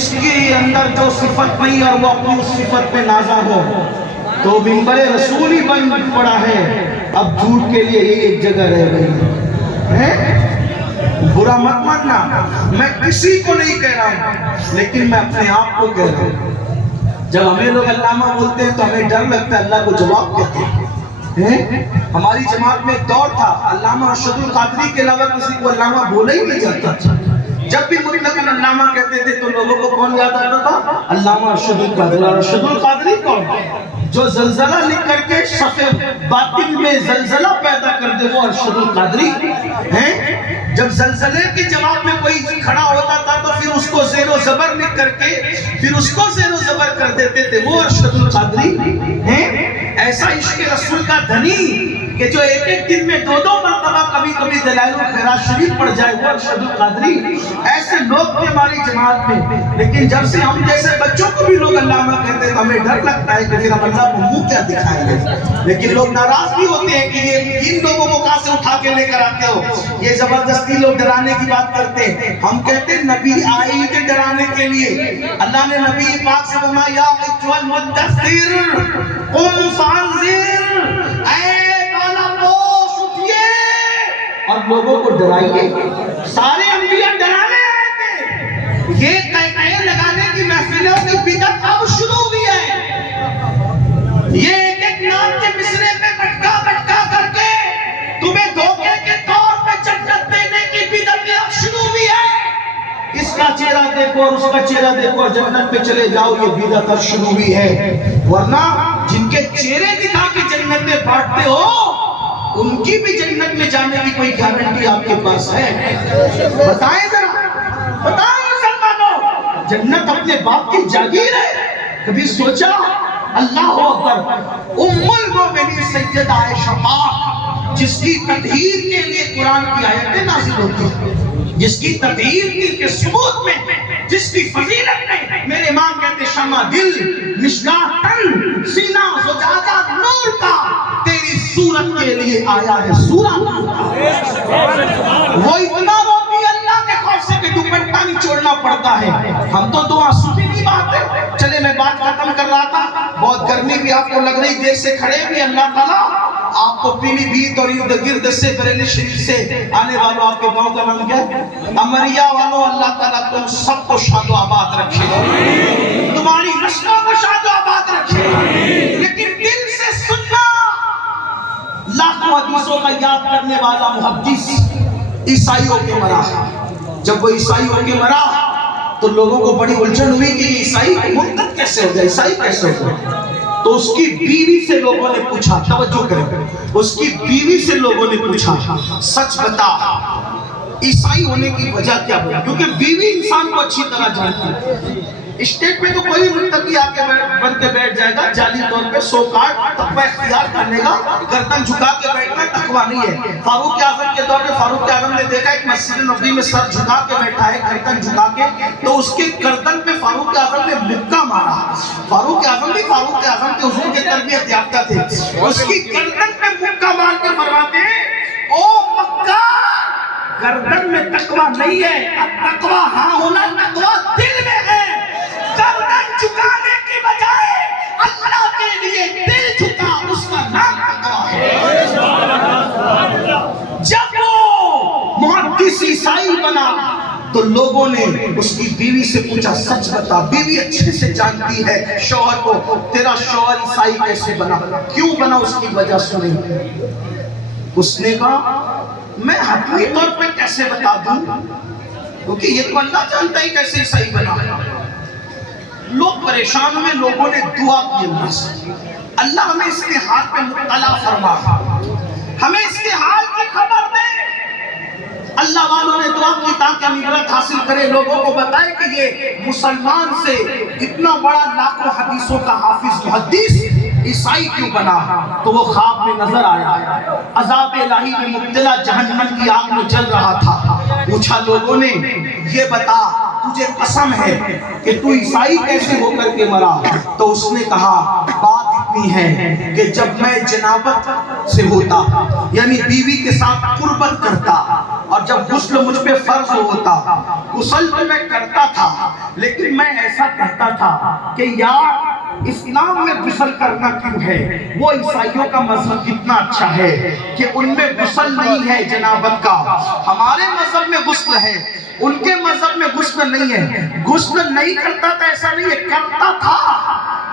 جس کے اندر جو صفت نہیں اور وہ اپنی اس صفت پہ نازا ہو تو منبر رسول ہی بن پڑا ہے. اب جھوٹ کے لیے یہ ایک جگہ رہ گئی ہے. برا مت ماننا، میں کسی کو نہیں کہہ رہا ہوں لیکن میں اپنے آپ کو کہہ رہا ہوں. جب ہمیں لوگ علامہ بولتے ہیں تو ہمیں ڈر لگتا ہے اللہ کو جواب کہتے ہیں. ہماری جماعت میں ایک دور تھا علامہ ارشد القادری کے علاوہ کسی کو علامہ بولا ہی نہیں جاتا تھا. جب بھی مطلقاً علامہ کہتے تھے تو لوگوں کو کون یاد آتا تھا؟ علامہ ارشد القادری. ارشد القادری کون؟ جو زلزلہ لکھ کر کے صفحے باطن میں زلزلہ پیدا کر دے وہ ارشد القادری ہیں. جب زلزلے کے جواب میں کوئی کھڑا ہوتا تھا تو پھر اس کو زیر و زبر لکھ کر کے پھر اس کو زیر و زبر کر دیتے تھے وہ ارشد القادری ہیں. ایسا عشق رسول کا دھنی کہ جو ایک ایک دن میں دو دو مرتبہ کبھی کبھی دلائل الخیرات شریف پڑھ جائے وہ ارشد القادری. ایسے لوگ تھے ہماری جماعت میں. لیکن جب سے ہم جیسے بچوں کو بھی لوگ علامہ کہتے ہیں تو ہمیں ڈر لگتا ہے کہ پھر ہم اللہ کو منہ کیا دکھائیں گے. لیکن لوگ ناراض بھی ہوتے ہیں کہ یہ ان لوگوں کو کہاں سے اٹھا کے لے کر آتے ہو. یہ زبردستی لوگ ڈرانے کی بات کرتے ہیں. ہم کہتے ہیں نبی آئی تھے ڈرانے کے لیے. اللہ نے نبی پاک سے فرمایا یا ایھا المدثر قم فانذر، اے بالا پوش اٹھیے اور لوگوں کو ڈرائیے. سارے انبیاء ڈرانے آئے تھے. یہ قہقہے لگانے کی محفلوں کی بدعت اب شروع ہوئی ہے. یہ ایک ایک نام کے مصرے پہ بٹکا بٹکا کر کے تمہیں دھوکے کے طور پہ جنت دینے کی بدعت اب شروع ہوئی ہے. اس کا چہرہ دیکھو اور اس کا چہرہ دیکھو اور جنت پہ چلے جاؤ، یہ بدعت اب شروع ہوئی ہے. ورنہ جن کے چہرے دکھا کے جنت میں بانٹتے ہو ان کی بھی جنت میں جانے کی کوئی گارنٹی آپ کے پاس ہے؟ بتائیں ذرا، بتائیں مسلمانوں. جنت اپنے باپ کی جاگیر ہے. کبھی سوچا؟ اللہ اکبر. ام المومنین سیدہ عائشہ پاک جس کی تطہیر کے لیے قرآن کی آیتیں نازل ہوتی ہیں، جس کی تطہیر کے ثبوت میں، جس کی فضیلت میں میرے امام کہتے شمع دل مشکاہ تن سینہ زجاجہ نور کا تیری صورت کے لیے آیا ہے سورہ. وہ اتنا روتی اللہ کے خوف سے کہ دوپٹہ نچوڑنا پڑتا ہے. ہم تو دو آنسو بھی نہیں بہاتے. چلے میں بات ختم کر رہا تھا. بہت گرمی بھی آپ کو لگ رہی، دیر سے کھڑے بھی. اللہ تعالیٰ آپ کو پیلی بھیت اور ارد گرد سے بریلی شریف سے آنے والوں آپ کے گاؤں کا نام کیا ہے؟ امریا والوں اللہ تعالیٰ تم سب کو شاد و آباد رکھے، تمہاری نسلوں کو شاد و آباد رکھے. لیکن دل سے سننا، لاکھوں حدیثوں کا یاد کرنے والا محدث عیسائیوں کے مرا. جب وہ عیسائیوں کے مرا تو لوگوں کو بڑی الجھن ہوئی کہ عیسائی مرتد کیسے ہو جائے، عیسائی کیسے ہو جائے. تو اس کی بیوی سے لوگوں نے پوچھا، توجہ کریں، اس کی بیوی سے لوگوں نے پوچھا سچ بتا عیسائی ہونے کی وجہ کیا ہے؟ کیونکہ بیوی انسان کو اچھی طرح جانتی ہے. اسٹیٹ میں تو کوئی متقی آ کے بن کے بیٹھ جائے گا جعلی طور پہ سو کارڈ تقوی اختیار کرنے گا. گردن جھکا کے بیٹھنا تقوی نہیں ہے. فاروق اعظم کے دور میں فاروق اعظم نے دیکھا ایک مسجد نبوی میں سر جھکا کے بیٹھا ہے گردن جھکا کے، تو اس کے گردن پہ فاروق اعظم نے مکہ مارا. فاروق اعظم بھی فاروق اعظم کے حضور کے تربیت یافتہ تھے. اس کی گردن پہ مکہ مار کے فرماتے او مکہ گردن میں تقوی نہیں ہے، تقوی ہاں ہونا تقوی دل میں ہے. گردن جھکانے کی بجائے اللہ کے لیے دل جھکا، اس کا نام تقوی ہے. جب وہ محدث عیسائی بنا تو لوگوں نے اس کی بیوی سے پوچھا سچ بتا. بیوی اچھے سے جانتی ہے شوہر کو، تیرا شوہر عیسائی کیسے بنا، کیوں بنا، اس کی وجہ سنی. اس نے کہا میں حتمی طور پہ کیسے بتا دوں، کیونکہ یہ تو اللہ جانتا ہی کیسے عیسائی بنا. لوگ پریشان ہوئے. لوگوں نے دعا کی اللہ سے، اللہ ہمیں اس کے حال پہ مطلع فرما، ہمیں اس کے حال کی خبر دے. اللہ والوں نے دعا کی تاکہ ہم عبرت حاصل کرے، لوگوں کو بتائے کہ یہ مسلمان سے اتنا بڑا لاکھوں حدیثوں کا حافظ محدث عیسائی کیوں بنا. تو وہ خواب میں نظر آیا، عذاب الہی میں مبتلا جہنم کی آگ میں جل رہا تھا. پوچھا لوگوں نے یہ بتا تجھے قسم ہے کہ تو عیسائی کیسے ہو کر کے مرا. تو اس نے کہا بات اتنی ہے کہ جب میں جنابت سے ہوتا یعنی بیوی کے ساتھ قربت کرتا اور جب غسل مجھ پہ فرض ہوتا، غسل تو میں کرتا تھا لیکن میں ایسا کہتا تھا کہ یار اسلام میں غسل کرنا کیوں ہے؟ وہ عیسائیوں کا مذہب کتنا اچھا ہے کہ ان میں غسل نہیں ہے جنابت کا، ہمارے مذہب میں غسل ہے، ان کے مذہب میں غسل نہیں ہے۔ غسل نہیں کرتا تھا ایسا نہیں ہے، کرتا تھا،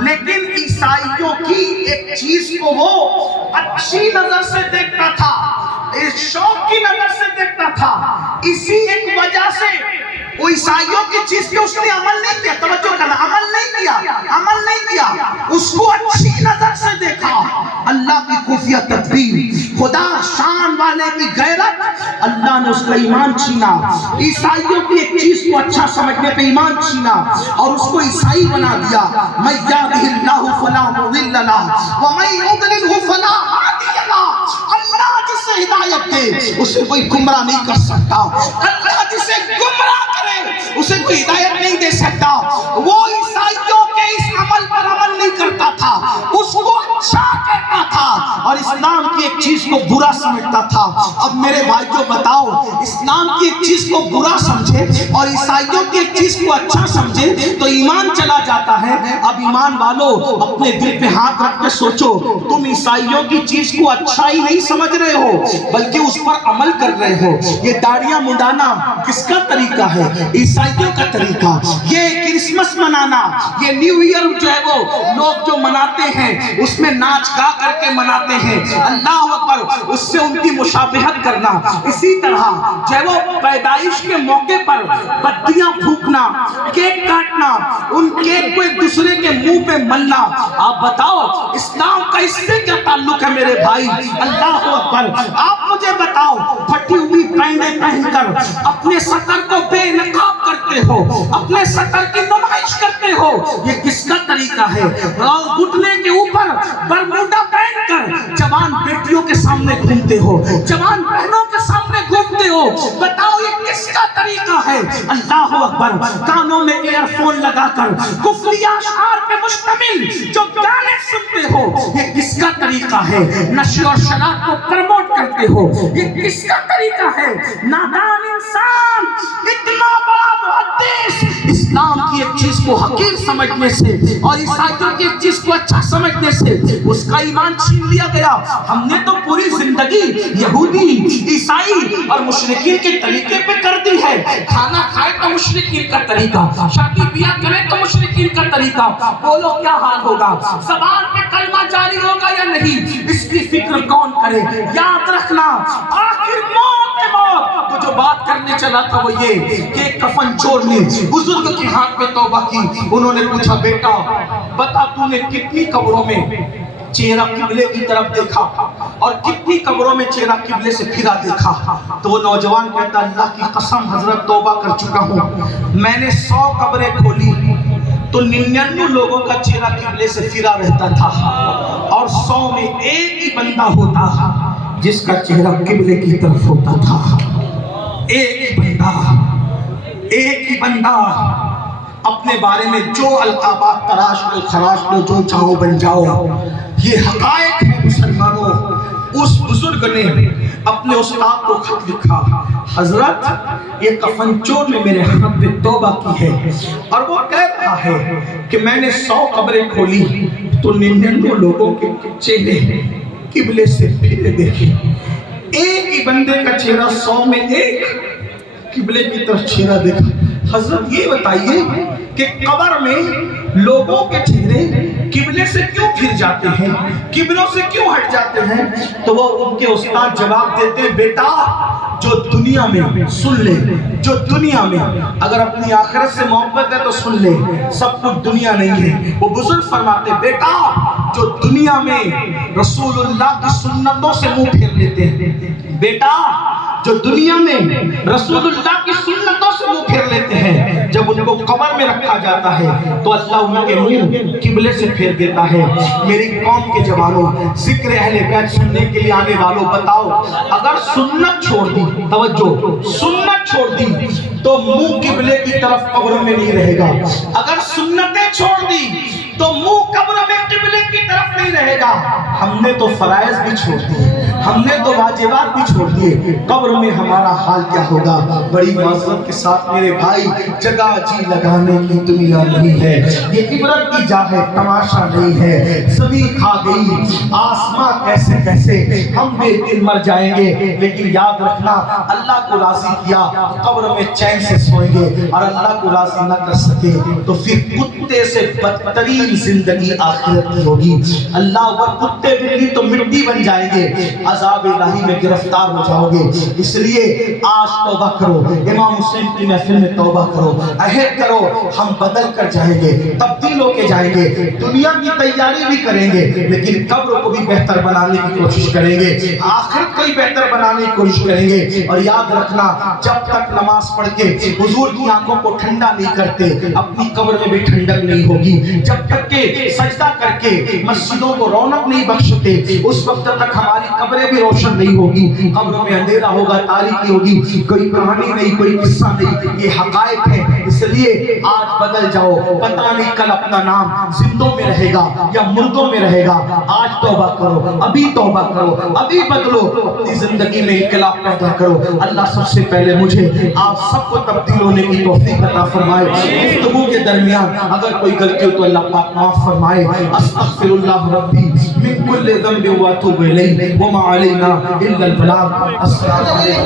لیکن عیسائیوں کی ایک چیز کو وہ اچھی نظر سے دیکھتا تھا، شوق کی نظر سے دیکھتا تھا، اسی ایک وجہ سے وہ عیسائیوں کی چیز پہ اس نے عمل نہیں کیا، توجہ کرنا، عمل نہیں کیا، اس کو اچھی نظر سے دیکھا۔ اللہ کی خفیہ تدبیر، خدا شان والے کی غیرت، اللہ نے اس کا ایمان چھینا، عیسائیوں کی ایک چیز کو اچھا سمجھنے پہ ایمان چھینا اور اس کو عیسائی بنا دیا۔ من یہدہ اللہ فلا مضل لہ ومن یضللہ فلا ہادی لہ، اللہ جسے ہدایت دے اسے کوئی گمراہ نہیں کر سکتا، اللہ جسے گمراہ کرے اسے کوئی ہدایت نہیں دے سکتا۔ وہ عیسائیوں کے اس عمل پر عمل نہیں کرتا تھا، اس کو اچھا کہتا تھا اور اسلام کی ایک چیز کو برا سمجھتا تھا۔ اب میرے بھائیوں بتاؤ، اسلام کی ایک چیز کو برا سمجھے اور عیسائیوں کی ایک چیز کو اچھا سمجھے تو ایمان چلا جاتا ہے۔ اب ایمان والو اپنے دل پہ ہاتھ رکھ کے سوچو، تم عیسائیوں کی چیز کو اچھا ہی نہیں سمجھ رہے ہو بلکہ اس پر عمل کر رہے ہو۔ یہ داڑیاں منڈانا کس کا طریقہ ہے؟ عیسائیوں کا طریقہ۔ یہ کرسمس منانا، یہ نیو ایئر جو ہے وہ لوگ جو مناتے ہیں اس میں ناچ گا کر کے مناتے ہیں، اللہ اکبر، اس سے ان کی مشابہت کرنا۔ اسی طرح جو ہے وہ پیدائش کے موقع پر بتیاں پھونکنا، کیک کاٹنا، ان کیک کو ایک دوسرے کے منہ پہ ملنا۔ آپ بتاؤ اسلام کا اس سے کیا تعلق ہے میرے بھائی؟ اللہ اکبر۔ آپ مجھے بتاؤ، پھٹی ہوئی پینٹیں پہن کر اپنے سطر کو بے نقاب کرتے ہو، اپنے سطر کی نمائش کرتے ہو، یہ کس کا طریقہ ہے؟ گھٹنے کے اوپر برموڈا پہن کر جوان بیٹیوں کے سامنے گھومتے ہو، جوان بہنوں کے سامنے گھومتے ہو، بتاؤ یہ کس کا طریقہ ہے؟ اللہ اکبر۔ کانوں میں ایئر فون لگا کر کفری اشعار پہ مشتمل جو گانے سنتے ہو، یہ کس کا طریقہ ہے؟ نشے اور شراب کو پروموٹ کرتے ہو، یہ کس کا طریقہ ہے؟ نادان انسان اتنا بڑا محدث اسلام کی ایک چیز کو حقیر سمجھنے سے اور عیسائیوں کی ایک چیز کو اچھا سمجھنے سے اس کا ایمان چھین لیا گیا۔ ہم نے تو پوری زندگی یہودی، عیسائی اور مشرکین کے طریقے پہ کر دی ہے۔ کھانا کھائے تو مشرکین کا طریقہ، شادی بیاہ کرے تو مشرکین کا طریقہ، بولو کیا حال ہوگا؟ زبان پہ کلمہ جاری ہوگا یا نہیں، اس کی فکر کون کرے؟ یاد رکھنا، آخر موت تو جو بات کرنے چلا تھا وہ یہ کہ ایک کفن چور نے بزرگ کے ہاتھ میں توبہ کی۔ انہوں نے پوچھا، بیٹا بتا تو نے کتنی قبروں میں چہرہ قبلے کی طرف دیکھا اور کتنی قبروں میں چہرہ قبلے سے پھرا دیکھا؟ تو وہ نوجوان کہتا، اللہ کی قسم حضرت توبہ کر چکا ہوں، میں نے 100 قبریں کھولی تو 99 لوگوں کا چہرہ قبلے سے پھرا رہتا تھا اور 100 میں ایک ہی بندہ ہوتا جس کا چہرہ قبلے کی طرف ہوتا تھا۔ ایک ہی بندہ۔ اپنے بارے میں جو القابات تراش لو، خراش لو، جو چاہو بن جاؤ، یہ حقائق ہے مسلمانوں۔ اس بزرگ نے اپنے استاد کو خط لکھا، حضرت یہ کفن چور نے میرے ہاتھ پہ توبہ کی ہے اور وہ کہہ رہا ہے کہ میں نے 100 قبریں کھولی تو 99 لوگوں کے چہرے قبلے سے پھرے دیکھے، ایک ہی بندے کا چہرہ 100 میں ایک قبلے کی طرف چہرہ دیکھا۔ حضرت یہ بتائیے کہ قبر میں لوگوں کے چہرے قبلے سے کیوں پھر جاتے ہیں، قبلوں سے کیوں ہٹ جاتے ہیں؟ تو وہ ان کے استاد جواب دیتے ہیں، بیٹا جو دنیا میں، سن لے، جو دنیا میں اگر اپنی آخرت سے محبت ہے تو سن لے، سب کچھ دنیا نہیں ہے۔ وہ بزرگ فرماتے، بیٹا جو دنیا میں رسول اللہ کی سنتوں سے منہ پھیر لیتے ہیں، بیٹا جو دنیا میں رسول اللہ کی سنتوں سے منہ پھیر لیتے ہیں، جب ان کو قبر میں رکھا جاتا ہے تو اللہ ان کے منہ قبلے سے پھیر دیتا ہے۔ میری قوم کے جوانوں، ذکر اہل بیت سننے کے لیے آنے والوں، بتاؤ اگر سنت چھوڑ دی، توجہ، سنت چھوڑ دی تو منہ قبلے کی طرف قبر میں نہیں رہے گا، اگر سنتیں چھوڑ دی تو منہ قبر میں قبلے کی طرف نہیں نہیں رہے گا. ہم نے تو فرائض بھی چھوڑ دیے, ہم نے تو واجبات بھی چھوڑ دیے, قبر میں ہمارا حال کیا ہوگا؟ بڑی معذرت کے ساتھ میرے بھائی, جگہ جی لگانے کی دنیا نہیں ہے, یہ عبرت کی جا ہے, تماشا نہیں ہے. زمین کھا گئی, آسمان کیسے کیسے, ہم بھی ایک دن مر جائیں گے, لیکن یاد رکھنا اللہ کو راضی کیا قبر میں چین سے سوئیں گے, اور اللہ کو راضی نہ کر سکے تو پھر کتے سے بدترین زندگی آخرت کی ہوگی. اللہ اکبر, کتے بلی تو مٹی بن جائیں گے, عذاب الہی میں گرفتار ہو جاؤ گے. اس لیے آج توبہ کرو, امام حسین کی محفل میں توبہ کرو, عہد کرو, ہم بدل کر جائیں گے, تبدیل ہو کے جائیں گے. دنیا کی تیاری بھی کریں گے, لیکن قبر کو بھی بہتر بنانے کی کوشش کریں گے, آخرت کو بھی بہتر بنانے کی کوشش کریں گے. اور یاد رکھنا, جب تک نماز پڑھ کے حضور کی آنکھوں کو ٹھنڈا نہیں کرتے, اپنی قبر میں بھی ٹھنڈک نہیں ہوگی. جب تک کہ سجدہ کر کے مسجدوں کو رونق نہیں بخشتے, اس وقت تک ہماری قبریں بھی روشن نہیں ہوگی. قبروں میں اندھیرا ہوگا, تاریکی ہوگی, کوئی کہانی نہیں, کوئی قصہ نہیں, یہ حقائق ہیں. اس لیے آج بدل جاؤ, پتہ نہیں کل اپنا نام زندوں میں رہے گا یا مردوں میں رہے گا. آج توبہ کرو, ابھی توبہ کرو, ابھی بدلو, اپنی زندگی میں انقلاب پیدا کرو. اللہ سب سے پہلے مجھے آپ سب کو تبدیل ہونے کی توفیق عطا فرمائے. گفتگو کے درمیان اگر کوئی غلطی ہو تو اللہ پاک معاف فرمائے. استغفر اللہ ربی من کل ذنب واتوب الیہ وما علینا الا البلاغ. السلام علیکم.